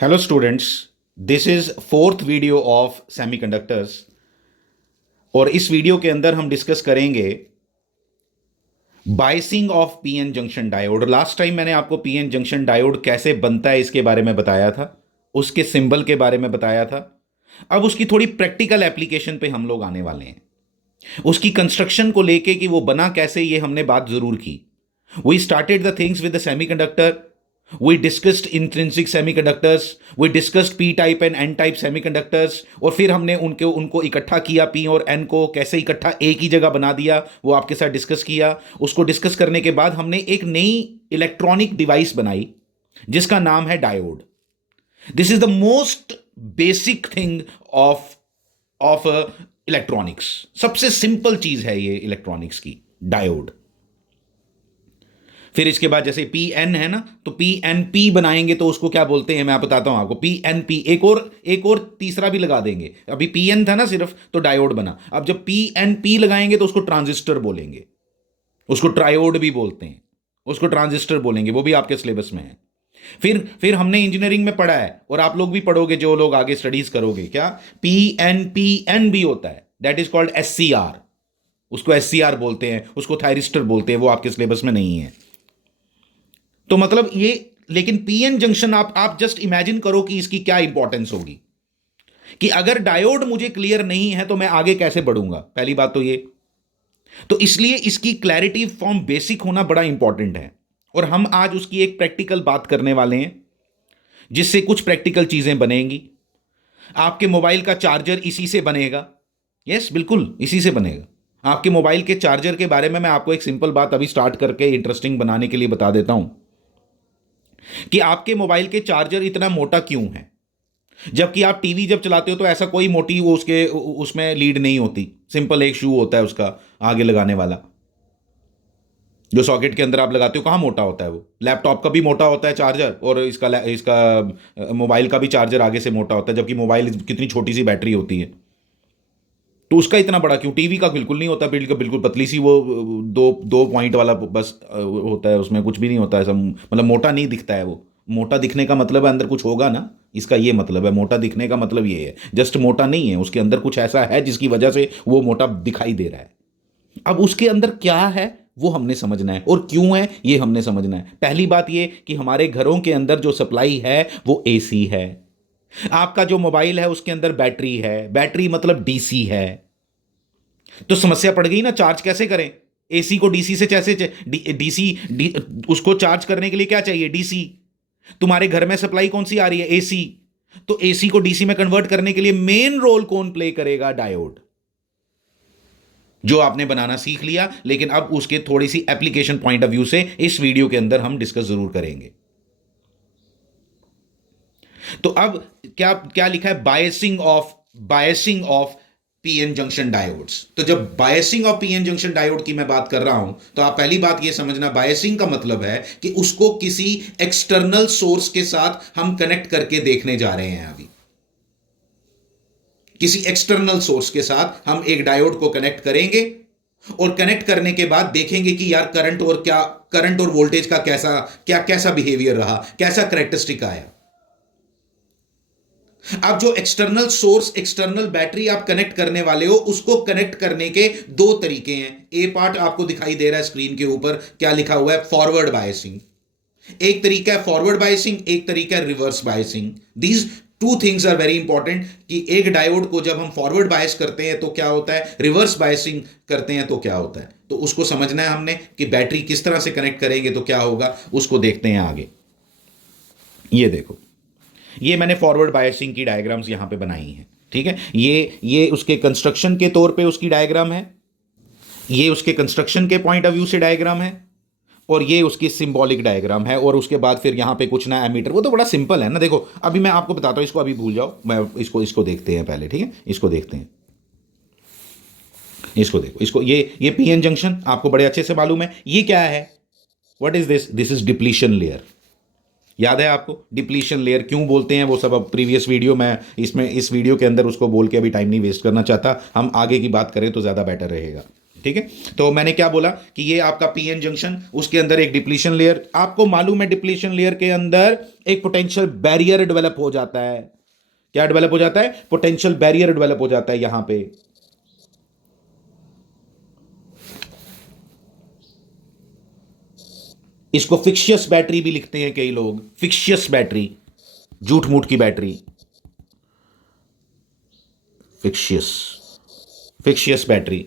Hello students, this is fourth video of semiconductors. और इस video के अंदर हम डिस्कस करेंगे biasing of PN junction diode. Last time मैंने आपको पीएन जंक्शन डायोड कैसे बनता है इसके बारे में बताया था, उसके सिंबल के बारे में बताया था। अब उसकी थोड़ी प्रैक्टिकल एप्लीकेशन पे हम लोग आने वाले हैं। उसकी कंस्ट्रक्शन को लेके कि वो बना कैसे, ये हमने बात जरूर की। We started the things with the semiconductor, we discussed intrinsic semiconductors, we discussed p type and n type semiconductors, और फिर हमने उनको इकट्ठा किया, p और n को कैसे इकट्ठा एक ही जगह बना दिया, वो आपके साथ डिस्कस किया। उसको डिस्कस करने के बाद हमने एक नई इलेक्ट्रॉनिक डिवाइस बनाई जिसका नाम है diode. This is the most basic thing of of electronics. सबसे सिंपल चीज है ये इलेक्ट्रॉनिक्स की, डायोड। फिर इसके बाद जैसे पी एन है ना, तो पी एन पी बनाएंगे तो उसको क्या बोलते हैं मैं बताता हूं आपको। पी एन पी एक और तीसरा भी लगा देंगे। अभी पी एन था ना सिर्फ, तो डायोड बना। अब जब पी एन पी लगाएंगे तो उसको ट्रांजिस्टर बोलेंगे, उसको ट्रायोड भी बोलते हैं, उसको ट्रांजिस्टर बोलेंगे। वो भी आपके सिलेबस में है। फिर हमने इंजीनियरिंग में पढ़ा है, और आप लोग भी पढ़ोगे जो लोग आगे स्टडीज करोगे, क्या पी एन भी होता है, that is called S C R. उसको एस सी आर बोलते हैं, उसको थायरिस्टर बोलते हैं। वो आपके सिलेबस में नहीं है। तो मतलब ये, लेकिन पीएन जंक्शन आप जस्ट इमेजिन करो कि इसकी क्या इंपॉर्टेंस होगी, कि अगर डायोड मुझे क्लियर नहीं है तो मैं आगे कैसे बढ़ूंगा। पहली बात तो ये। तो इसलिए इसकी क्लैरिटी फ्रॉम बेसिक होना बड़ा इंपॉर्टेंट है। और हम आज उसकी एक प्रैक्टिकल बात करने वाले हैं, जिससे कुछ प्रैक्टिकल चीजें बनेंगी। आपके मोबाइल का चार्जर इसी से बनेगा। यस, बिल्कुल इसी से बनेगा। आपके मोबाइल के चार्जर के बारे में मैं आपको एक सिंपल बात अभी स्टार्ट करके इंटरेस्टिंग बनाने के लिए बता देता हूं, कि आपके मोबाइल के चार्जर इतना मोटा क्यों है। जबकि आप टीवी जब चलाते हो तो ऐसा कोई मोटी वो उसमें लीड नहीं होती। सिंपल एक शू होता है उसका आगे लगाने वाला, जो सॉकेट के अंदर आप लगाते हो। कहाँ मोटा होता है वो? लैपटॉप का भी मोटा होता है चार्जर, और इसका मोबाइल का भी चार्जर आगे से मोटा होता है, जबकि मोबाइल कितनी छोटी सी बैटरी होती है। तो उसका इतना बड़ा क्यों? टीवी का बिल्कुल नहीं होता, बिल्कुल बिल्कुल पतली सी वो दो दो पॉइंट वाला बस होता है, उसमें कुछ भी नहीं होता है। सब मतलब मोटा नहीं दिखता है वो। मोटा दिखने का मतलब है अंदर कुछ होगा ना, इसका ये मतलब है। मोटा दिखने का मतलब ये है, जस्ट मोटा नहीं है, उसके अंदर कुछ ऐसा है जिसकी वजह से वो मोटा दिखाई दे रहा है। अब उसके अंदर क्या है वो हमने समझना है, और क्यों है ये हमने समझना है। पहली बात ये कि हमारे घरों के अंदर जो सप्लाई है वो एसी है। आपका जो मोबाइल है उसके अंदर बैटरी है, बैटरी मतलब डीसी है। तो समस्या पड़ गई ना, चार्ज कैसे करें? एसी को डीसी से कैसे डीसी उसको चार्ज करने के लिए क्या चाहिए? डीसी। तुम्हारे घर में सप्लाई कौन सी आ रही है? एसी। तो एसी को डीसी में कन्वर्ट करने के लिए मेन रोल कौन प्ले करेगा? डायोड। जो आपने बनाना सीख लिया, लेकिन अब उसके थोड़ी सी एप्लीकेशन पॉइंट ऑफ व्यू से इस वीडियो के अंदर हम डिस्कस जरूर करेंगे। तो अब क्या क्या लिखा है? Biasing of PN junction diodes. तो जब biasing of PN junction diode की मैं बात कर रहा हूं, तो आप पहली बात यह समझना, बायसिंग का मतलब है कि उसको किसी एक्सटर्नल सोर्स के साथ हम कनेक्ट करके देखने जा रहे हैं। अभी किसी एक्सटर्नल सोर्स के साथ हम एक डायोड को कनेक्ट करेंगे, और कनेक्ट करने के बाद देखेंगे कि यार करंट और वोल्टेज का कैसा बिहेवियर रहा, कैसा करेक्टरिस्टिक आया। अब जो एक्सटर्नल सोर्स, एक्सटर्नल बैटरी आप कनेक्ट करने वाले हो, उसको कनेक्ट करने के दो तरीके हैं। ए पार्ट आपको दिखाई दे रहा है स्क्रीन के ऊपर, क्या लिखा हुआ है? Forward biasing. एक तरीका है फॉरवर्ड बायसिंग, एक तरीका है reverse biasing. These two things are very important, कि एक डायोड को जब हम फॉरवर्ड बायस करते हैं तो क्या होता है, रिवर्स बायसिंग करते हैं तो क्या होता है। तो उसको समझना है हमने, कि बैटरी किस तरह से कनेक्ट करेंगे तो क्या होगा, उसको देखते हैं आगे। ये देखो, ये मैंने फॉरवर्ड बायसिंग की डायग्राम्स यहां पे बनाई हैं। ठीक है, ये उसके कंस्ट्रक्शन के तौर पे उसकी डायग्राम है, ये उसके कंस्ट्रक्शन के पॉइंट ऑफ व्यू से डायग्राम है, और ये उसकी सिंबॉलिक डायग्राम है। और उसके बाद फिर यहां पे कुछ ना एमीटर, वो तो बड़ा सिंपल है ना। देखो अभी मैं आपको बताता हूं, इसको अभी भूल जाओ, मैं इसको देखते हैं पहले। ठीक है, इसको देखते हैं। इसको देखो, इसको ये पीएन जंक्शन आपको बड़े अच्छे से मालूम है। ये क्या है? What is this? This is depletion layer. याद है आपको डिप्लीशन लेयर क्यों बोलते हैं? वो सब अब प्रीवियस वीडियो, मैं इस वीडियो के अंदर उसको बोल के अभी टाइम नहीं वेस्ट करना चाहता। हम आगे की बात करें तो ज़्यादा बेटर रहेगा। ठीक है। तो मैंने क्या बोला कि ये आपका पीएन जंक्शन, उसके अंदर एक डिप्लीशन लेयर, आपको मालूम है डिप्लीशन लेयर के अंदर एक पोटेंशियल बैरियर डेवलप हो जाता है। क्या डेवलप हो जाता है? पोटेंशियल बैरियर डेवलप हो जाता है यहां पे। इसको फिक्शियस बैटरी भी लिखते हैं कई लोग, फिक्शियस बैटरी, झूठ मूठ की बैटरी, फिक्शियस, फिक्शियस बैटरी।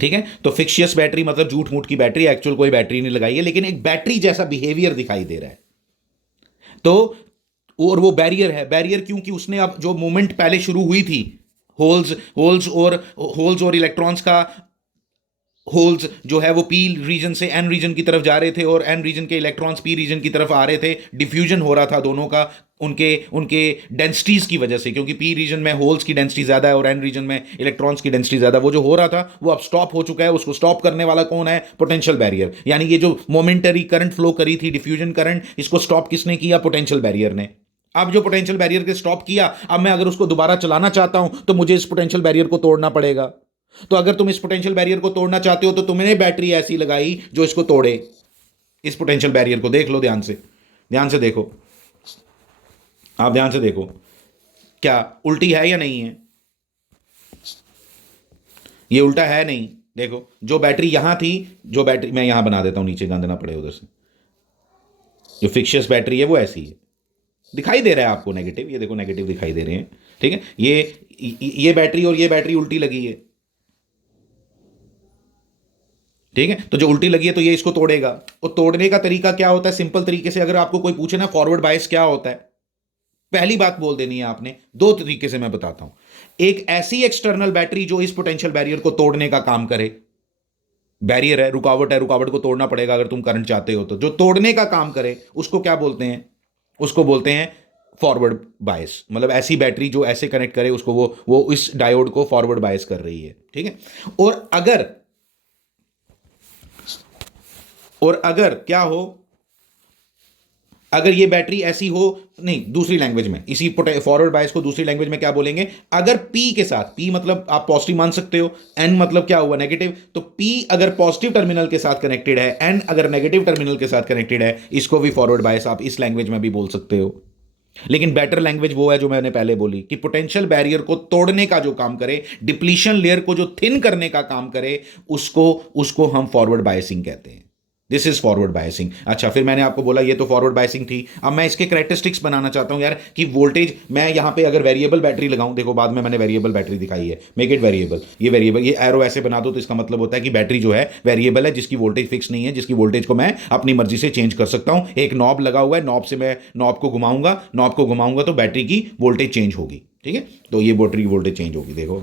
ठीक है, तो फिक्शियस बैटरी मतलब झूठ मूठ की बैटरी, एक्चुअल कोई बैटरी नहीं लगाई है, लेकिन एक बैटरी जैसा बिहेवियर दिखाई दे रहा है। तो और वो बैरियर है, बैरियर क्योंकि उसने अब जो मूवमेंट पहले शुरू हुई थी, होल्स और इलेक्ट्रॉन्स का, होल्स जो है वो पी रीजन से एन रीजन की तरफ जा रहे थे और एन रीजन के इलेक्ट्रॉन्स पी रीजन की तरफ आ रहे थे, डिफ्यूजन हो रहा था दोनों का, उनके उनके डेंसिटीज की वजह से, क्योंकि पी रीजन में होल्स की डेंसिटी ज्यादा है और एन रीजन में इलेक्ट्रॉन्स की डेंसिटी ज्यादा। वो जो हो रहा था वो अब स्टॉप हो चुका है। उसको स्टॉप करने वाला कौन है? Potential barrier. यानी ये जो मोमेंटरी करंट फ्लो करी थी, डिफ्यूजन करंट, इसको स्टॉप किसने किया? पोटेंशियल बैरियर ने। अब जो पोटेंशियल बैरियर के स्टॉप किया, अब मैं अगर उसको दोबारा चलाना चाहता हूं तो मुझे इस पोटेंशियल बैरियर को तोड़ना पड़ेगा। तो अगर तुम इस पोटेंशियल बैरियर को तोड़ना चाहते हो तो तुमने बैटरी ऐसी लगाई जो इसको तोड़े, इस पोटेंशियल बैरियर को। देख लो ध्यान से, ध्यान से देखो, आप ध्यान से देखो, क्या उल्टी है या नहीं है? ये उल्टा है नहीं। देखो, जो बैटरी यहां थी, जो बैटरी मैं यहां बना देता हूं, नीचे गंद ना पड़े उधर से, जो फिक्शियस बैटरी है वो ऐसी है, दिखाई दे रहा है आपको नेगेटिव, ये देखो नेगेटिव दिखाई दे रहे हैं। ठीक है, ये बैटरी और ये बैटरी उल्टी लगी है। ठीक है, तो जो उल्टी लगी है तो ये इसको तोड़ेगा। और तोड़ने का तरीका क्या होता है? सिंपल तरीके से अगर आपको कोई पूछे ना फॉरवर्ड बायस क्या होता है, पहली बात बोल देनी है आपने। दो तरीके से मैं बताता हूं। एक ऐसी एक्सटर्नल बैटरी जो इस पोटेंशियल बैरियर को तोड़ने का काम करे, बैरियर है, रुकावट है, रुकावट को तोड़ना पड़ेगा अगर तुम करंट चाहते हो तो, जो तोड़ने का काम करे उसको क्या बोलते हैं? उसको बोलते हैं फॉरवर्ड बायस। मतलब ऐसी बैटरी जो ऐसे कनेक्ट करे उसको, वो इस डायोड को फॉरवर्ड बायस कर रही है। ठीक है, और अगर क्या हो, अगर ये बैटरी ऐसी हो, नहीं दूसरी लैंग्वेज में, इसी फॉरवर्ड बायस को दूसरी लैंग्वेज में क्या बोलेंगे? अगर P के साथ, P मतलब आप पॉजिटिव मान सकते हो, N मतलब क्या हुआ? नेगेटिव। तो P अगर पॉजिटिव टर्मिनल के साथ कनेक्टेड है, N अगर नेगेटिव टर्मिनल के साथ कनेक्टेड है, इसको भी फॉरवर्ड बायस आप इस लैंग्वेज में भी बोल सकते हो। लेकिन बेटर लैंग्वेज वो है जो मैंने पहले बोली, कि पोटेंशियल बैरियर को तोड़ने का जो काम करे, डिप्लीशन लेयर को जो थिन करने का काम करे, उसको हम फॉरवर्ड बायसिंग कहते हैं। This is forward biasing. अच्छा, फिर मैंने आपको बोला ये तो फॉरवर्ड बायसिंग थी। अब मैं इसके कैरेक्टरिस्टिक्स बनाना चाहता हूं यार, कि वोल्टेज मैं यहां पे अगर वेरिएबल बैटरी लगाऊं, देखो बाद में मैंने वेरिएबल बैटरी दिखाई है, मेक इट वेरिएबल। ये वेरिएबल, ये एरो ऐसे बना दो तो इसका मतलब होता है कि बैटरी जो है वेरिएबल है, जिसकी वोल्टेज फिक्स नहीं है, जिसकी वोल्टेज को मैं अपनी मर्जी से चेंज कर सकता हूं। एक नॉब लगा हुआ है, नॉब से मैं नॉब को घुमाऊंगा तो बैटरी की वोल्टेज चेंज होगी। ठीक है, तो ये बैटरी की वोल्टेज चेंज होगी। देखो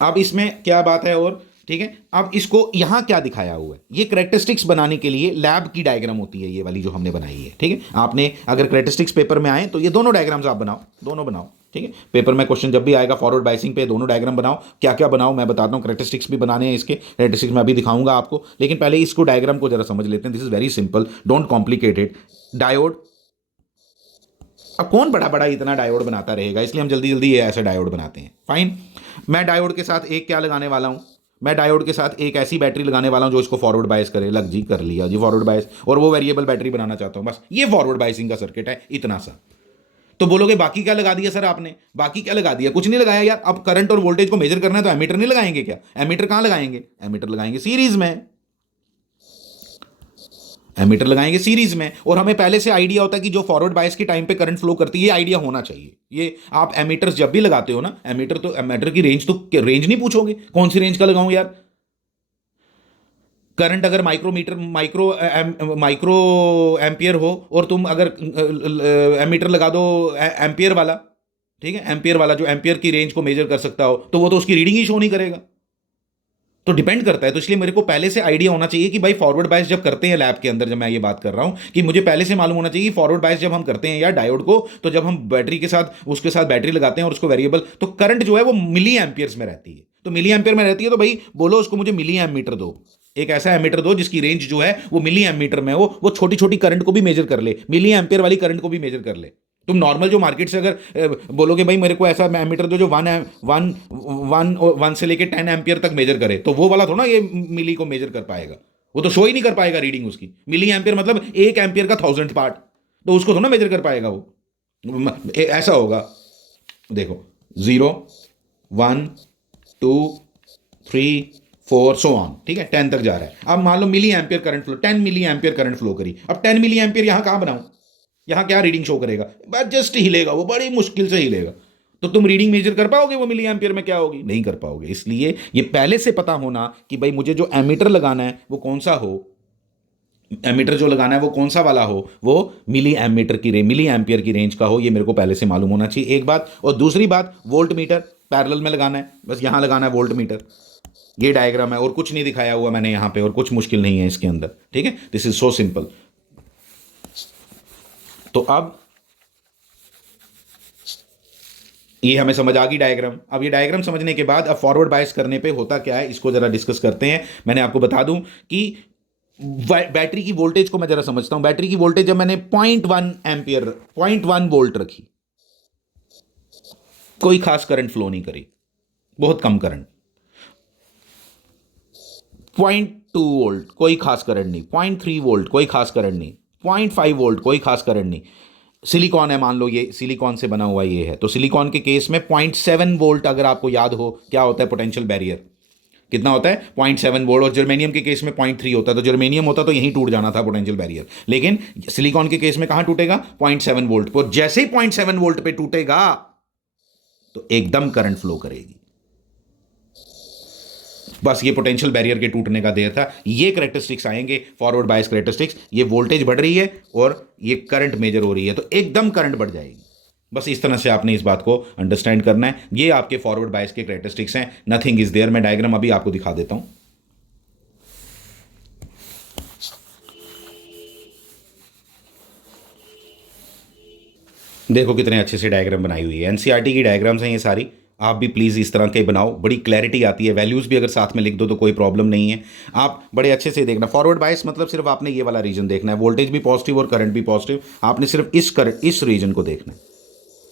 अब इसमें क्या बात है और, ठीक है, अब इसको यहां क्या दिखाया हुआ है? ये कैरेक्टरिस्टिक्स बनाने के लिए लैब की डायग्राम होती है, ये वाली जो हमने बनाई है। ठीक है, आपने अगर कैरेक्टरिस्टिक्स पेपर में आए तो ये दोनों डायग्राम्स आप बनाओ, दोनों बनाओ। ठीक है, पेपर में क्वेश्चन जब भी आएगा फॉरवर्ड बायसिंग पे, दोनों डायग्राम बनाओ। क्या क्या बनाओ मैं बताता हूँ, कैरेक्टरिस्टिक्स भी बनाने हैं इसके, कैरेक्टरिस्टिक्स मैं अभी दिखाऊंगा आपको, लेकिन पहले इसको डायग्राम को जरा समझ लेते हैं। This is very simple, don't complicated. Diode, अब कौन बड़ा बड़ा इतना डायोड बनाता रहेगा, इसलिए हम जल्दी जल्दी ये ऐसे डायोड बनाते हैं। फाइन, मैं डायोड के साथ एक क्या लगाने वाला हूं? मैं डायोड के साथ एक ऐसी बैटरी लगाने वाला हूं जो इसको फॉरवर्ड बायस करे। लग जी, कर लिया जी फॉरवर्ड बायस, और वो वेरिएबल बैटरी बनाना चाहता हूं। बस ये फॉरवर्ड बायसिंग का सर्किट है, इतना सा। तो बोलोगे बाकी क्या लगा दिया सर आपने? बाकी क्या लगा दिया? कुछ नहीं लगाया यार। अब करंट और वोल्टेज को मेजर करना है तो एमीटर नहीं लगाएंगे क्या? एमीटर कहां लगाएंगे? एमीटर लगाएंगे सीरीज में, एमीटर लगाएंगे सीरीज में। और हमें पहले से आइडिया होता है कि जो फॉरवर्ड बायस के टाइम पे करंट फ्लो करती है, ये आइडिया होना चाहिए। ये आप एमीटर्स जब भी लगाते हो ना, एमीटर की रेंज, तो रेंज नहीं पूछोगे कौन सी रेंज का लगाऊं यार? करंट अगर माइक्रो एम्पियर हो और तुम अगर एमीटर लगा दो एम्पियर वाला, ठीक है, एम्पियर वाला जो एम्पियर की रेंज को मेजर कर सकता हो, तो वो तो उसकी रीडिंग ही शो नहीं करेगा। तो डिपेंड करता है। तो इसलिए मेरे को पहले से आइडिया होना चाहिए कि भाई फॉरवर्ड बायस जब करते हैं लैब के अंदर, जब मैं ये बात कर रहा हूं, कि मुझे पहले से मालूम होना चाहिए कि फॉरवर्ड बायस जब हम करते हैं यार डायोड को, तो जब हम बैटरी के साथ, उसके साथ बैटरी लगाते हैं और उसको वेरिएबल, तो करंट जो है वो मिली एम्पियर्स में रहती है। तो मिली एम्पियर में रहती है तो भाई बोलो उसको मुझे मिली एमीटर दो, एक ऐसा एमीटर दो जिसकी रेंज जो है वो मिली एमीटर में हो, वो छोटी छोटी करंट को भी मेजर कर ले, मिली एम्पियर वाली करंट को भी मेजर कर ले। तुम नॉर्मल जो मार्केट से अगर बोलोगे भाई मेरे को ऐसा एमीटर दो जो वन वन वन वन से लेके 10 एम्पियर तक मेजर करे, तो वो वाला थोड़ा ये मिली को मेजर कर पाएगा, वो तो शो ही नहीं कर पाएगा रीडिंग उसकी। मिली एम्पियर मतलब 1 एम्पियर का 1000th पार्ट, तो उसको थोड़ा मेजर कर पाएगा वो। ऐसा होगा, देखो 0 1 2 3 4 सो ऑन, ठीक है 10 तक जा रहा है। अब मान लो milli ampere current flow, 10 milli ampere current flow करी, अब 10 मिली एम्पियर यहां कहां बनाऊं, यहां क्या रीडिंग शो करेगा, बस जस्ट हिलेगा, वो बड़ी मुश्किल से हिलेगा। तो तुम रीडिंग मेजर कर पाओगे वो मिली एम्पियर में क्या होगी, नहीं कर पाओगे। इसलिए ये पहले से पता होना कि भाई मुझे जो एमीटर लगाना है वो कौन सा हो, एमीटर जो लगाना है वो कौन सा वाला हो, वो मिली एमीटर की मिली एम्पियर की रेंज का हो, ये मेरे को पहले से मालूम होना चाहिए, एक बात। और दूसरी बात, वोल्ट मीटर पैरेलल में लगाना है, बस यहां लगाना है वोल्ट मीटर। ये डायग्राम है और कुछ नहीं दिखाया हुआ मैंने यहां पे, और कुछ मुश्किल नहीं है इसके अंदर, ठीक है, दिस इज सो सिंपल। तो अब ये हमें समझ आ गई डायग्राम। अब ये डायग्राम समझने के बाद अब फॉरवर्ड बायस करने पे होता क्या है, इसको जरा डिस्कस करते हैं। मैंने आपको बता दूं कि बैटरी की वोल्टेज को मैं जरा समझता हूं। बैटरी की वोल्टेज जब मैंने 0.1 एम्पियर 0.1 वोल्ट रखी, कोई खास करंट फ्लो नहीं करी, बहुत कम करंट। 0.2 वोल्ट कोई खास करंट नहीं, 0.3 वोल्ट कोई खास करंट नहीं, 0.5 वोल्ट कोई खास करंट नहीं। सिलिकॉन है, मान लो ये सिलिकॉन से बना हुआ ये है, तो सिलिकॉन के केस में 0.7 वोल्ट, अगर आपको याद हो क्या होता है पोटेंशियल बैरियर, कितना होता है 0.7 वोल्ट। और जर्मेनियम के केस में 0.3 होता है, तो जर्मेनियम होता तो यहीं टूट जाना था पोटेंशियल बैरियर, लेकिन सिलिकॉन के केस में कहां टूटेगा 0.7 वोल्ट पर। जैसे ही 0.7 वोल्ट पे टूटेगा तो एकदम करंट फ्लो करेगी। बस ये पोटेंशियल बैरियर के टूटने का देर था। ये करेक्टरिस्टिक्स आएंगे फॉरवर्ड बायस करेक्टरिस्टिक्स, ये वोल्टेज बढ़ रही है और ये करंट मेजर हो रही है, तो एकदम करंट बढ़ जाएगी। बस इस तरह से आपने इस बात को अंडरस्टैंड करना है। ये आपके फॉरवर्ड बायस के करेक्टरिस्टिक्स हैं, नथिंग इज देयर। मैं डायग्राम अभी आपको दिखा देता हूं। देखो कितने अच्छे से डायग्राम बनाई हुई है, एनसीईआरटी की डायग्राम्स हैं ये सारी। आप भी प्लीज़ इस तरह के बनाओ, बड़ी क्लैरिटी आती है। वैल्यूज़ भी अगर साथ में लिख दो तो कोई प्रॉब्लम नहीं है। आप बड़े अच्छे से देखना। फॉरवर्ड बायस मतलब सिर्फ आपने ये वाला रीजन देखना है, वोल्टेज भी पॉजिटिव और करंट भी पॉजिटिव। आपने सिर्फ इस रीजन को देखना है,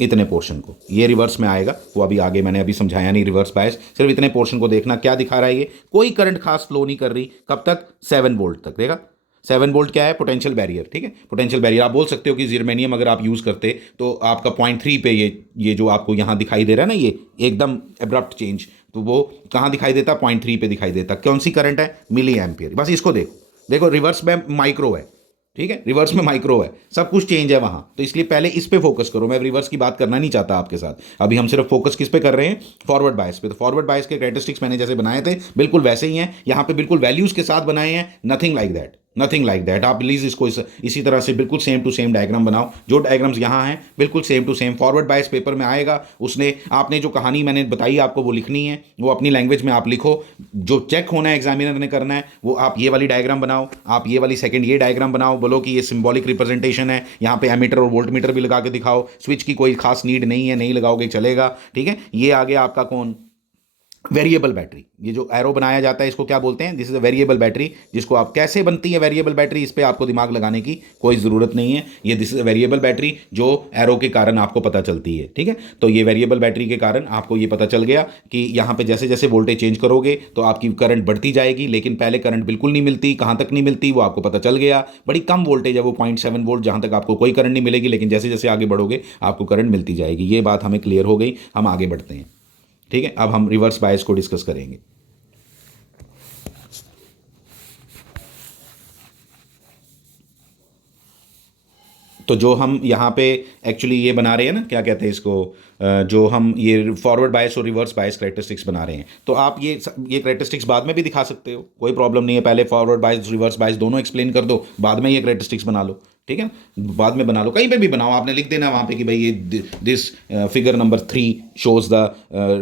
इतने पोर्शन को। ये रिवर्स में आएगा, वो अभी आगे मैंने अभी समझाया नहीं रिवर्स बायस। सिर्फ इतने पोर्शन को देखना, क्या दिखा रहा है ये, कोई करंट खास फ्लो नहीं कर रही। कब तक 7 वोल्ट तक। देखा 7 वोल्ट क्या है, पोटेंशियल बैरियर, ठीक है। पोटेंशियल बैरियर आप बोल सकते हो कि जर्मेनियम अगर आप यूज़ करते तो आपका 0.3 पे ये जो आपको यहाँ दिखाई दे रहा है ना, ये एकदम एब्रप्ट चेंज, तो वो कहाँ दिखाई देता, 0.3 पे दिखाई देता। कौन सी करंट है, मिली एम्पियर। बस इसको देखो, देखो रिवर्स में माइक्रो है, ठीक है, रिवर्स में माइक्रो है, सब कुछ चेंज है वहां। तो इसलिए पहले इस पे फोकस करो। मैं रिवर्स की बात करना नहीं चाहता आपके साथ, अभी हम सिर्फ फोकस किस पे कर रहे हैं, फॉरवर्ड बायस पे। तो फॉरवर्ड बायस के कैरेक्टरिस्टिक्स मैंने जैसे बनाए थे बिल्कुल वैसे ही हैं, यहां पे बिल्कुल वैल्यूज के साथ बनाए हैं। Nothing like that, nothing like that. आप प्लीज़ इसको इसी तरह से बिल्कुल सेम टू सेम डायग्राम बनाओ। जो डायग्राम्स यहाँ हैं बिल्कुल same to same forward bias paper में आएगा। उसने आपने जो कहानी मैंने बताई आपको वो लिखनी है, वो अपनी लैंग्वेज में आप लिखो। जो चेक होना है एग्जामिनर ने करना है वो आप ये वाली डायग्राम बनाओ, आप ये वाली सेकंड ये डायग्राम बनाओ, बोलो कि ये सिंबॉलिक रिप्रेजेंटेशन है। यहाँ पे एमीटर और वोल्ट मीटर भी लगा के दिखाओ। स्विच की कोई खास नीड नहीं है, नहीं लगाओगे चलेगा, ठीक है। ये आ गया आपका कौन, वेरिएबल बैटरी। ये जो एरो बनाया जाता है इसको क्या बोलते हैं, this is a variable battery. जिसको आप कैसे बनती है वेरिएबल बैटरी, इस पे आपको दिमाग लगाने की कोई ज़रूरत नहीं है। ये this is a variable battery जो एरो के कारण आपको पता चलती है, ठीक है। तो ये वेरिएबल बैटरी के कारण आपको ये पता चल गया कि यहाँ पे जैसे जैसे वोल्टेज चेंज करोगे तो आपकी करंट बढ़ती जाएगी, लेकिन पहले करंट बिल्कुल नहीं मिलती। कहाँ तक नहीं मिलती वो आपको पता चल गया, बड़ी कम वोल्टेज है वो 0.7 वोल्ट, जहाँ तक आपको कोई करंट नहीं मिलेगी, लेकिन जैसे जैसे आगे बढ़ोगे आपको करंट मिलती जाएगी। ये बात हमें क्लियर हो गई, हम आगे बढ़ते हैं, ठीक है। अब हम रिवर्स बायस को डिस्कस करेंगे। तो जो हम यहाँ पे एक्चुअली ये बना रहे हैं ना, क्या कहते हैं इसको, जो हम ये फॉरवर्ड बायस और रिवर्स बायस करेक्टरिस्टिक्स बना रहे हैं, तो आप ये करेक्टरिस्टिक्स बाद में भी दिखा सकते हो, कोई प्रॉब्लम नहीं है। पहले फॉरवर्ड बायस रिवर्स बायस दोनों एक्सप्लेन कर दो, बाद में ये करेक्टरिस्टिक्स बना लो, ठीक है। बाद में बना लो, कहीं पे भी बनाओ, आपने लिख देना वहाँ पे कि भाई ये this figure number 3 shows the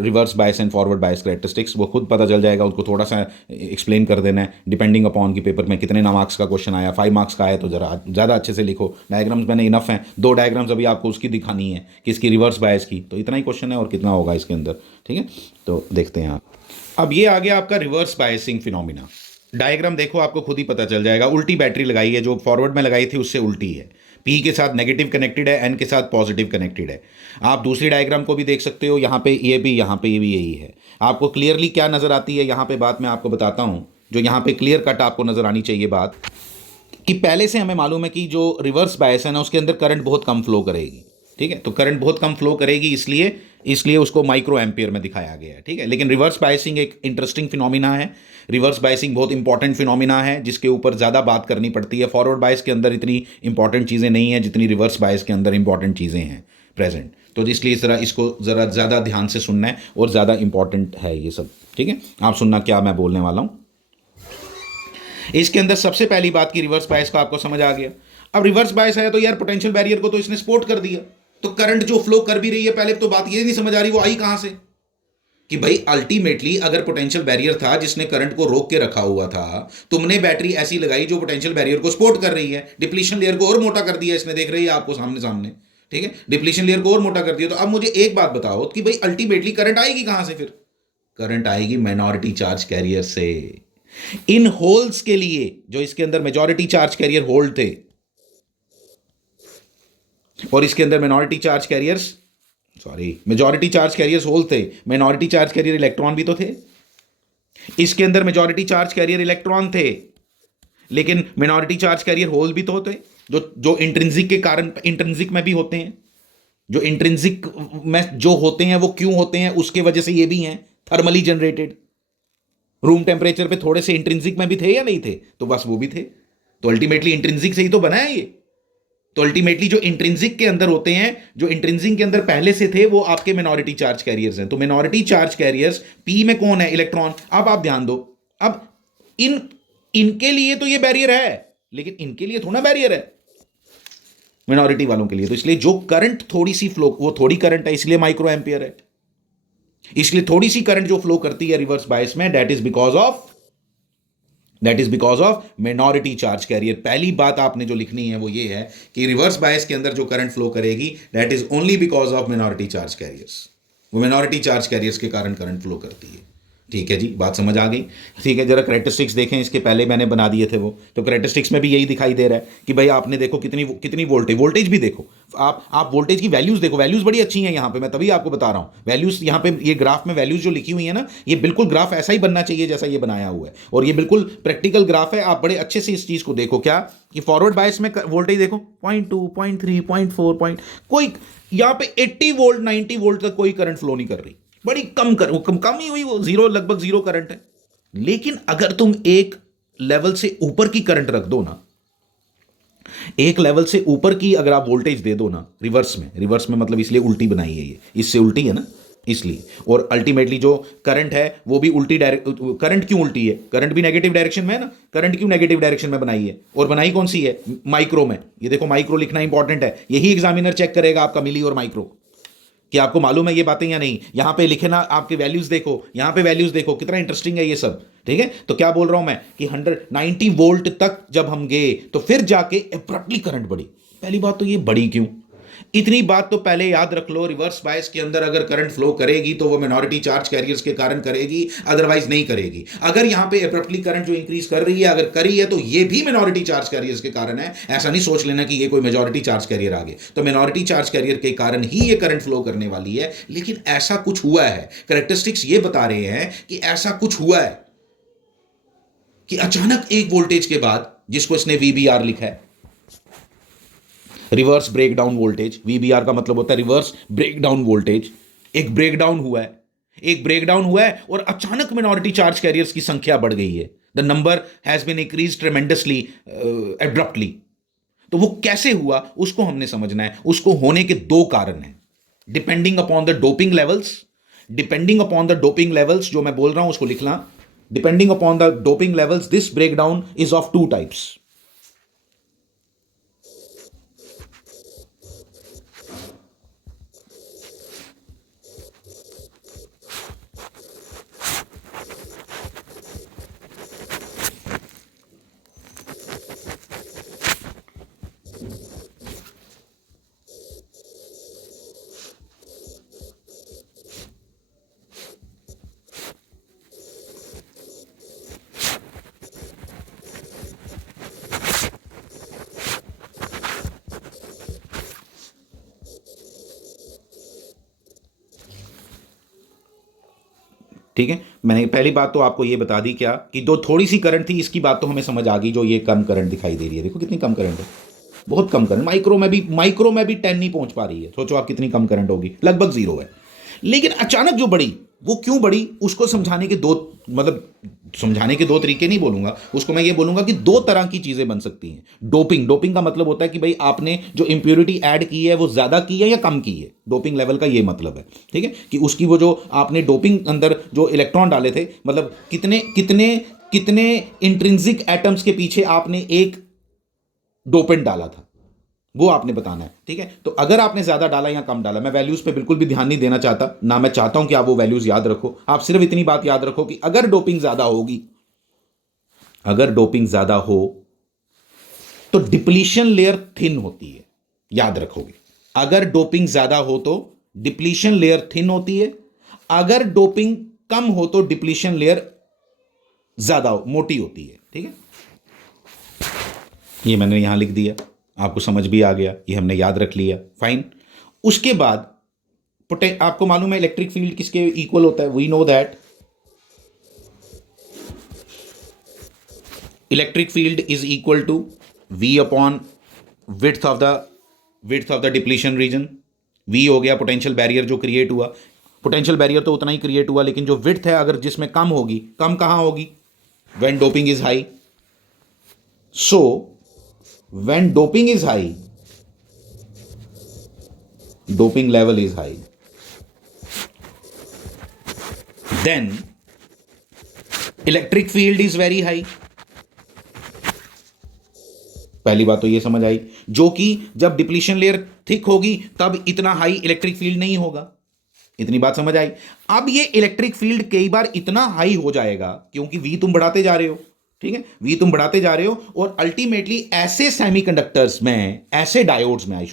reverse bias and forward bias characteristics. वो खुद पता चल जाएगा, उसको थोड़ा सा एक्सप्लेन कर देना है डिपेंडिंग अपॉन कि पेपर में कितने मार्क्स का क्वेश्चन आया। 5 मार्क्स का आया तो जरा ज़्यादा अच्छे से लिखो। डायग्राम्स मैंने इनफ हैं, 2 डायग्राम्स अभी आपको उसकी दिखानी है, किसकी, रिवर्स बायस की। तो इतना ही क्वेश्चन है और कितना होगा इसके अंदर, ठीक है। तो देखते हैं आप। अब ये आ गया आपका रिवर्स बायसिंग फिनोमिना। डायग्राम देखो, आपको खुद ही पता चल जाएगा। उल्टी बैटरी लगाई है, जो फॉरवर्ड में लगाई थी उससे उल्टी है। पी के साथ नेगेटिव कनेक्टेड है, एन के साथ पॉजिटिव कनेक्टेड है। आप दूसरी डायग्राम को भी देख सकते हो, यहाँ पे ये भी, यहाँ पे ये भी यही है। आपको क्लियरली क्या नज़र आती है यहाँ पे, बात मैं आपको बताता हूँ, जो यहाँ पे क्लियर कट आपको नज़र आनी चाहिए बात, कि पहले से हमें मालूम है कि जो रिवर्स बायस है ना, उसके अंदर करंट बहुत कम फ्लो करेगी। ठीक है, तो करंट बहुत कम फ्लो करेगी, इसलिए इसलिए उसको माइक्रो एम्पियर में दिखाया गया है। ठीक है, लेकिन रिवर्स बायसिंग एक इंटरेस्टिंग फिनोमिना है। रिवर्स बायसिंग बहुत इंपॉर्टेंट फिनोमिना है, जिसके ऊपर ज़्यादा बात करनी पड़ती है। फॉरवर्ड बायस के अंदर इतनी इंपॉर्टेंट चीज़ें नहीं है जितनी रिवर्स बायस के अंदर इंपॉर्टेंट चीज़ें हैं प्रेजेंट। तो इसलिए इस तरह इसको ज़रा ज़्यादा ध्यान से सुनना है और ज़्यादा इंपॉर्टेंट है ये सब। ठीक है, आप सुनना क्या मैं बोलने वाला हूँ। इसके अंदर सबसे पहली बात की रिवर्स बायस का आपको समझ आ गया। अब रिवर्स बायस है तो यार पोटेंशियल बैरियर को तो इसने सपोर्ट कर दिया, तो करंट जो फ्लो कर भी रही है, पहले तो बात ये नहीं समझ आ रही वो आई कहां से, कि भाई अल्टीमेटली अगर पोटेंशियल बैरियर था जिसने करंट को रोक के रखा हुआ था, तुमने बैटरी ऐसी लगाई जो पोटेंशियल बैरियर को सपोर्ट कर रही है, डिप्लीशन लेयर को और मोटा कर दिया इसने, देख रही है आपको सामने सामने। ठीक है, डिप्लीशन लेयर को और मोटा कर दिया। तो अब मुझे एक बात बताओ कि भाई अल्टीमेटली करंट आएगी कहां से, फिर करंट आएगी माइनॉरिटी चार्ज कैरियर से। इन होल्स के लिए जो इसके अंदर मेजॉरिटी चार्ज कैरियर होल्ड थे, और इसके अंदर minority charge carriers, sorry majority charge carriers hole थे, माइनॉरिटी चार्ज कैरियर इलेक्ट्रॉन भी तो थे। इसके अंदर मेजॉरिटी चार्ज कैरियर इलेक्ट्रॉन थे, लेकिन मिनॉरिटी चार्ज कैरियर होल भी तो होते, जो जो इंट्रिंसिक के कारण इंट्रिंसिक में भी होते हैं। जो इंट्रिंसिक में जो होते हैं वो क्यों होते हैं, उसके वजह से ये भी हैं थर्मली जनरेटेड। रूम टेम्परेचर पे थोड़े से इंट्रिंसिक में भी थे या नहीं थे, तो बस वो भी थे। तो अल्टीमेटली इंट्रिंसिक से ही तो बना है ये। तो अल्टीमेटली जो इंट्रिंसिक के अंदर होते हैं, जो इंट्रिंसिक के अंदर पहले से थे, वो आपके मिनॉरिटी चार्ज कैरियर्स हैं। तो मिनॉरिटी चार्ज कैरियर्स पी में कौन है, इलेक्ट्रॉन। अब आप ध्यान दो, अब इन इनके लिए तो ये बैरियर है, लेकिन इनके लिए थोड़ा बैरियर है मिनॉरिटी वालों के लिए। तो इसलिए जो करंट थोड़ी सी फ्लो, वो थोड़ी करंट है, इसलिए माइक्रो एम्पियर है। इसलिए थोड़ी सी करंट जो फ्लो करती है रिवर्स बायस में, that is because of minority charge carrier. पहली बात आपने जो लिखनी है वो ये है कि रिवर्स बायस के अंदर जो करंट फ्लो करेगी, that is only because of minority charge carriers. वो मिनॉरिटी चार्ज कैरियर्स के कारण करंट फ्लो करती है। ठीक है जी, बात समझ आ गई। ठीक है, जरा करेक्टरिस्टिक्स देखें, इसके पहले मैंने बना दिए थे वो, तो करेक्टरिस्टिक्स में भी यही दिखाई दे रहा है कि भाई आपने देखो कितनी कितनी वोल्टेज भी देखो, आप वोल्टेज की वैल्यूज देखो, वैल्यूज बड़ी अच्छी हैं यहाँ पे, मैं तभी आपको बता रहा हूँ। वैल्यूज यहाँ पे ये ग्राफ में वैल्यूज जो लिखी हुई है ना, ये बिल्कुल ग्राफ ऐसा ही बनना चाहिए जैसा ये बनाया हुआ है, और ये बिल्कुल प्रैक्टिकल ग्राफ है। आप बड़े अच्छे से इस चीज को देखो, क्या कि फॉरवर्ड बायस में वोल्टेज देखो 0.2, 0.3, 0.4 पॉइंट, कोई यहाँ पे 80 वोल्ट 90 वोल्ट तक कोई करंट फ्लो नहीं कर रही, बड़ी कम ही हुई, वो जीरो, लगभग जीरो करंट है। लेकिन अगर तुम एक लेवल से ऊपर की करंट रख दो ना, एक लेवल से ऊपर की अगर आप वोल्टेज दे दो ना, रिवर्स में मतलब इसलिए उल्टी बनाई है ये, इससे उल्टी है ना इसलिए, और अल्टीमेटली जो करंट है वो भी उल्टी करंट क्यों उल्टी है, करंट भी नेगेटिव डायरेक्शन में है ना, करंट क्यों नेगेटिव डायरेक्शन में बनाई है, और बनाई कौन सी है, माइक्रो में। ये देखो माइक्रो लिखना इंपॉर्टेंट है, यही एग्जामिनर चेक करेगा आपका मिली और माइक्रो, कि आपको मालूम है ये बातें या नहीं। यहां पे लिखे ना, आपके वैल्यूज देखो, यहां पे वैल्यूज देखो, कितना इंटरेस्टिंग है ये सब। ठीक है, तो क्या बोल रहा हूं मैं कि 190 वोल्ट तक जब हम गए तो फिर जाके एब्रप्टली करंट बढ़ी। पहली बात तो ये बढ़ी क्यों, इतनी बात तो पहले याद रख लो। रिवर्स बायस के अंदर अगर करंट फ्लो करेगी तो वो मिनॉरिटी चार्ज कैरियर्स के कारण करेगी, अदरवाइज नहीं करेगी। अगर यहां पे एब्रप्टली करंट जो इंक्रीज कर रही है, अगर करी है, तो ये भी मिनॉरिटी चार्ज कैरियर्स के कारण है। ऐसा नहीं सोच लेना कि ये कोई मेजॉरिटी चार्ज कैरियर आ गए, तो मिनॉरिटी चार्ज कैरियर के कारण ही ये करंट फ्लो करने वाली है। लेकिन ऐसा कुछ हुआ है, करेक्टरिस्टिक्स ये बता रहे हैं कि ऐसा कुछ हुआ है कि अचानक एक वोल्टेज के बाद, जिसको इसने वीबीआर लिखा है, रिवर्स ब्रेकडाउन वोल्टेज, वीबीआर का मतलब होता है रिवर्स ब्रेकडाउन वोल्टेज, एक ब्रेकडाउन हुआ है और अचानक मिनॉरिटी चार्ज कैरियर्स की संख्या बढ़ गई है। The number has been increase tremendously abruptly. तो वो कैसे हुआ उसको हमने समझना है। उसको होने के दो कारण हैं, depending upon the doping levels, जो मैं बोल रहा हूं उसको लिखना, depending upon the doping levels, this breakdown is of two types. ठीक है, मैंने पहली बात तो आपको ये बता दी क्या कि जो थोड़ी सी करंट थी इसकी बात तो हमें समझ आ गई, जो ये कम करंट दिखाई दे रही है, देखो कितनी कम करंट है, बहुत कम करंट, माइक्रो में भी 10 नहीं पहुंच पा रही है, सोचो आप कितनी कम करंट होगी, लगभग जीरो है। लेकिन अचानक जो बढ़ी, वो क्यों बढ़ी, उसको समझाने के दो, मतलब समझाने के दो तरीके नहीं बोलूंगा उसको, मैं ये बोलूंगा कि दो तरह की चीजें बन सकती हैं। डोपिंग का मतलब होता है कि भाई आपने जो इंप्योरिटी ऐड की है वो ज्यादा की है या कम की है, डोपिंग लेवल का ये मतलब है। ठीक है, कि उसकी वो जो आपने डोपिंग अंदर जो इलेक्ट्रॉन डाले थे, मतलब कितने कितने कितने इंट्रिंसिक एटम्स के पीछे आपने एक डोपेंट डाला था, वो आपने बताना है। ठीक है, तो अगर आपने ज्यादा डाला या कम डाला, मैं वैल्यूज पे बिल्कुल भी ध्यान नहीं देना चाहता, ना मैं चाहता हूं कि आप वो वैल्यूज याद रखो, आप सिर्फ इतनी बात याद रखो कि अगर डोपिंग ज्यादा होगी, अगर डोपिंग ज्यादा हो तो डिप्लीशन लेयर थिन होती है, याद रखोगे। अगर डोपिंग ज्यादा हो तो डिप्लीशन लेयर थिन होती है, अगर डोपिंग कम हो तो डिप्लीशन लेयर ज्यादा मोटी होती है। ठीक है, ये मैंने यहां लिख दिया, आपको समझ भी आ गया, ये हमने याद रख लिया, फाइन। उसके बाद आपको मालूम है इलेक्ट्रिक फील्ड किसके इक्वल होता है, we know that electric field is equal to V upon width of the depletion region. V हो गया पोटेंशियल बैरियर जो क्रिएट हुआ, पोटेंशियल बैरियर तो उतना ही क्रिएट हुआ, लेकिन जो विड्थ है अगर जिसमें कम होगी, कम कहां होगी, when doping is high. So when doping is high, doping level is high, then electric field is very high। पहली बात तो ये समझ आई, जो कि जब डिप्लीशन लेयर थिक होगी तब इतना हाई इलेक्ट्रिक फील्ड नहीं होगा, इतनी बात समझ आई। अब ये इलेक्ट्रिक फील्ड कई बार इतना हाई हो जाएगा क्योंकि वी तुम बढ़ाते जा रहे हो, ठीक है, वी तुम बढ़ाते जा रहे हो, और अल्टीमेटली ऐसे सेमीकंडक्टर्स में, ऐसे डायोड्स में, आई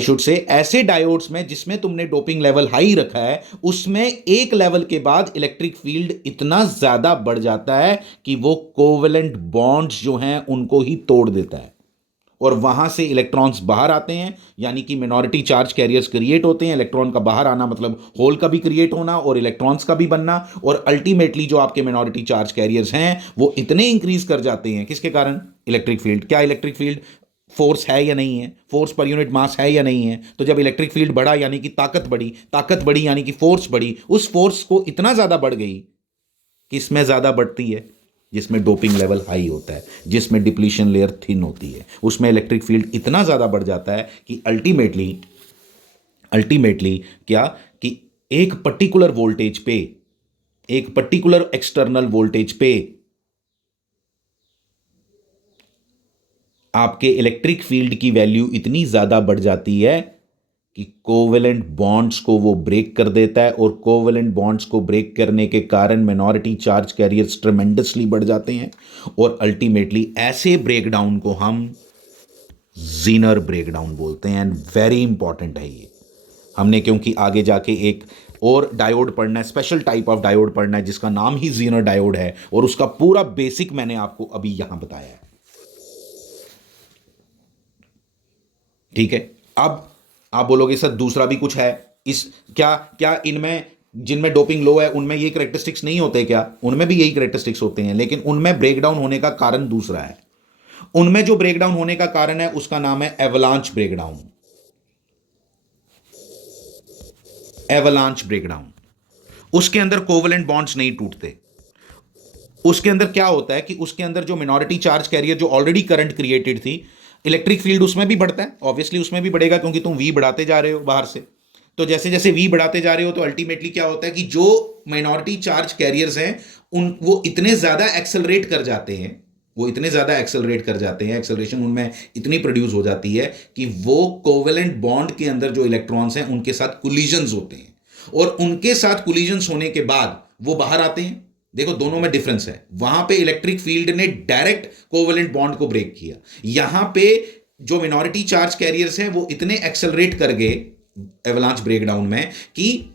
शुड से ऐसे डायोड्स में जिसमें तुमने डोपिंग लेवल हाई रखा है, उसमें एक लेवल के बाद इलेक्ट्रिक फील्ड इतना ज्यादा बढ़ जाता है कि वो कोवेलेंट बॉन्ड्स जो हैं उनको ही तोड़ देता है, और वहां से इलेक्ट्रॉन्स बाहर आते हैं, यानी कि मिनॉरिटी चार्ज कैरियर्स क्रिएट होते हैं। इलेक्ट्रॉन का बाहर आना मतलब होल का भी क्रिएट होना और इलेक्ट्रॉन्स का भी बनना, और अल्टीमेटली जो आपके मिनॉरिटी चार्ज कैरियर्स हैं वो इतने इंक्रीज कर जाते हैं, किसके कारण, इलेक्ट्रिक फील्ड। क्या इलेक्ट्रिक फील्ड फोर्स है या नहीं है, फोर्स पर यूनिट मास है या नहीं है, तो जब इलेक्ट्रिक फील्ड बढ़ा यानी कि ताकत बढ़ी यानी कि फोर्स बढ़ी, उस फोर्स को इतना ज्यादा बढ़ गई, किसमें ज्यादा बढ़ती है, जिसमें डोपिंग लेवल हाई होता है, जिसमें डिप्लीशन लेयर थिन होती है, उसमें इलेक्ट्रिक फील्ड इतना ज्यादा बढ़ जाता है कि अल्टीमेटली क्या, कि एक पर्टिकुलर वोल्टेज पे, एक पर्टिकुलर एक्सटर्नल वोल्टेज पे आपके इलेक्ट्रिक फील्ड की वैल्यू इतनी ज्यादा बढ़ जाती है कि कोवेलेंट बॉन्ड्स को वो ब्रेक कर देता है, और कोवेलेंट बॉन्ड्स को ब्रेक करने के कारण मिनॉरिटी चार्ज कैरियर्स ट्रेमेंडसली बढ़ जाते हैं, और अल्टीमेटली ऐसे ब्रेकडाउन को हम जीनर ब्रेकडाउन बोलते हैं। एंड वेरी इंपॉर्टेंट है ये, हमने क्योंकि आगे जाके एक और डायोड पढ़ना है, स्पेशल टाइप ऑफ डायोड पढ़ना है जिसका नाम ही जीनर डायोड है, और उसका पूरा बेसिक मैंने आपको अभी यहां बताया है। ठीक है, अब आप बोलोगे सर दूसरा भी कुछ है, इस क्या क्या इनमें जिनमें डोपिंग लो है उनमें ये करेक्टरिस्टिक्स नहीं होते क्या, उनमें भी यही करेक्टरिस्टिक्स होते हैं, लेकिन उनमें ब्रेकडाउन होने का कारण दूसरा है। उनमें जो ब्रेकडाउन होने का कारण है उसका नाम है एवलांच ब्रेकडाउन। एवलांच ब्रेकडाउन, उसके अंदर कोवेलेंट बॉन्ड्स नहीं टूटते। उसके अंदर क्या होता है कि उसके अंदर जो मिनॉरिटी चार्ज कैरियर जो ऑलरेडी करंट क्रिएटेड थी, इलेक्ट्रिक फील्ड उसमें भी बढ़ता है, ऑब्वियसली उसमें भी बढ़ेगा क्योंकि तुम वी बढ़ाते जा रहे हो बाहर से। तो जैसे जैसे वी बढ़ाते जा रहे हो तो अल्टीमेटली क्या होता है कि जो माइनॉरिटी चार्ज कैरियर्स हैं उन वो इतने ज्यादा एक्सेलरेट कर जाते हैं, एक्सेलरेशन उनमें इतनी प्रोड्यूस हो जाती है कि वो कोवेलेंट बॉन्ड के अंदर जो इलेक्ट्रॉन्स हैं उनके साथ कोलिजन्स होते हैं, और उनके साथ कोलिजन्स होने के बाद वो बाहर आते हैं। देखो दोनों में डिफरेंस है, वहां पे इलेक्ट्रिक फील्ड ने डायरेक्ट कोवेलेंट बॉन्ड को ब्रेक किया, यहां पे जो मिनॉरिटी चार्ज कैरियर्स हैं वो इतने एक्सेलरेट कर गए एवलांच ब्रेकडाउन में कि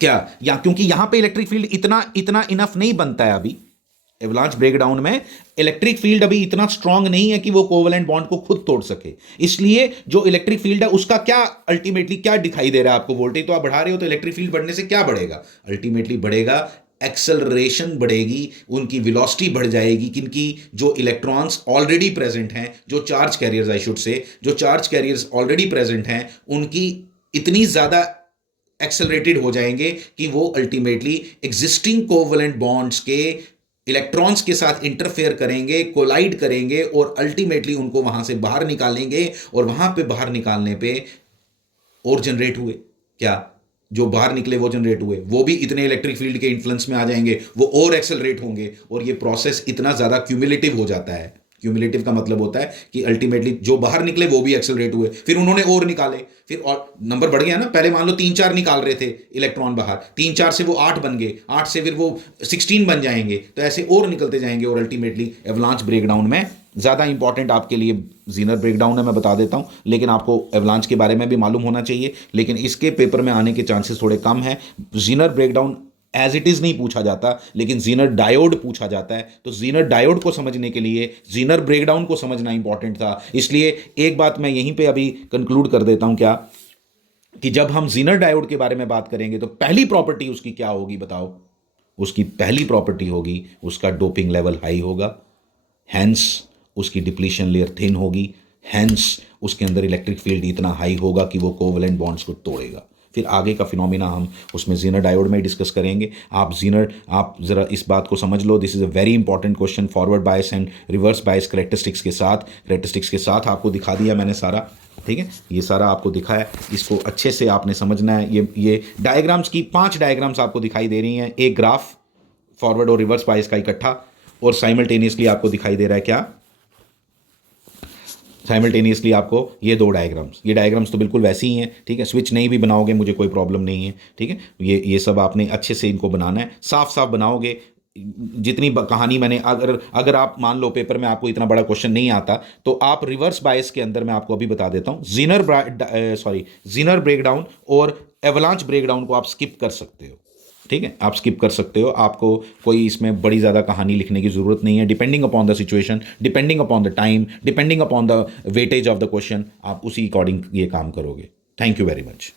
क्या, या क्योंकि यहां पे इलेक्ट्रिक फील्ड इतना इतना इनफ नहीं बनता है अभी, एवलांच ब्रेकडाउन में इलेक्ट्रिक फील्ड अभी इतना स्ट्रांग नहीं है कि वो कोवेलेंट बॉन्ड को खुद तोड़ सके, इसलिए जो इलेक्ट्रिक फील्ड है उसका क्या अल्टीमेटली क्या दिखाई दे रहा है आपको, वोल्टेज तो आप बढ़ा रहे हो, तो इलेक्ट्रिक फील्ड बढ़ने से क्या बढ़ेगा, अल्टीमेटली बढ़ेगा एक्सेलरेशन बढ़ेगी, उनकी वेलोसिटी बढ़ जाएगी, किनकी, जो इलेक्ट्रॉन्स ऑलरेडी प्रेजेंट हैं, जो charge carriers I should say, जो चार्ज कैरियर्स ऑलरेडी प्रेजेंट हैं, उनकी इतनी ज्यादा एक्सेलरेटेड हो जाएंगे कि वो अल्टीमेटली एग्जिस्टिंग कोवेलेंट बॉन्ड्स के इलेक्ट्रॉन्स के साथ इंटरफेयर करेंगे, कोलाइड करेंगे और अल्टीमेटली उनको वहां से बाहर निकालेंगे, और वहां पे बाहर निकालने पे और जनरेट हुए क्या, जो बाहर निकले वो जनरेट हुए, वो भी इतने इलेक्ट्रिक फील्ड के इन्फ्लुएंस में आ जाएंगे, वो और एक्सेलरेट होंगे, और ये प्रोसेस इतना ज़्यादा क्यूमुलेटिव हो जाता है। क्यूमुलेटिव का मतलब होता है कि अल्टीमेटली जो बाहर निकले वो भी एक्सेलरेट हुए, फिर उन्होंने और निकाले, फिर और नंबर बढ़ गया ना, पहले मान लो 3-4 निकाल रहे थे इलेक्ट्रॉन बाहर, 3-4 से वो 8 बन गए, 8 से फिर वो 16 बन जाएंगे, तो ऐसे और निकलते जाएंगे, और अल्टीमेटली एवलांच ब्रेकडाउन में ज़्यादा इंपॉर्टेंट आपके लिए जीनर ब्रेकडाउन है, मैं बता देता हूँ, लेकिन आपको एवलांच के बारे में भी मालूम होना चाहिए, लेकिन इसके पेपर में आने के चांसेस थोड़े कम हैं। Zener breakdown as it is नहीं पूछा जाता, लेकिन जीनर डायोड पूछा जाता है, तो जीनर डायोड को समझने के लिए जीनर ब्रेकडाउन को समझना इंपॉर्टेंट था। इसलिए एक बात मैं यहीं पे अभी कंक्लूड कर देता हूँ, क्या कि जब हम जीनर डायोड के बारे में बात करेंगे तो पहली प्रॉपर्टी उसकी क्या होगी बताओ, उसकी पहली प्रॉपर्टी होगी उसका डोपिंग लेवल हाई होगा, हैंस उसकी डिप्लीशन लेयर थिन होगी, हैंस उसके अंदर इलेक्ट्रिक फील्ड इतना हाई होगा कि वो कोवेलेंट बॉन्ड्स को तोड़ेगा। फिर आगे का फिनोमिना हम उसमें जीनर डायोड में डिस्कस करेंगे। आप ज़रा इस बात को समझ लो, this is a very important question, forward bias and reverse bias characteristics के साथ आपको दिखा दिया मैंने सारा, ठीक है, ये सारा आपको दिखाया, इसको अच्छे से आपने समझना है। ये डायग्राम्स की 5 डायग्राम्स आपको दिखाई दे रही हैं, एक ग्राफ फॉरवर्ड और रिवर्स बायस का इकट्ठा, और साइमल्टेनियसली आपको दिखाई दे रहा है क्या, साइमल्टेनियसली आपको ये 2 डायग्राम्स, ये डायग्राम्स तो बिल्कुल वैसे ही हैं, ठीक है, स्विच नहीं भी बनाओगे मुझे कोई प्रॉब्लम नहीं है, ठीक है, ये सब आपने अच्छे से इनको बनाना है, साफ साफ बनाओगे। जितनी कहानी मैंने, अगर आप मान लो पेपर में आपको इतना बड़ा क्वेश्चन नहीं आता, तो आप रिवर्स बायस के अंदर मैं आपको अभी बता देता हूँ, जीनर ब्रेकडाउन और एवलांच ब्रेकडाउन को आप स्किप कर सकते हो, ठीक है, आप स्किप कर सकते हो, आपको कोई इसमें बड़ी ज़्यादा कहानी लिखने की ज़रूरत नहीं है। Depending upon the situation, depending upon the time, depending upon the weightage of the question, आप उसी अकॉर्डिंग ये काम करोगे। Thank you very much.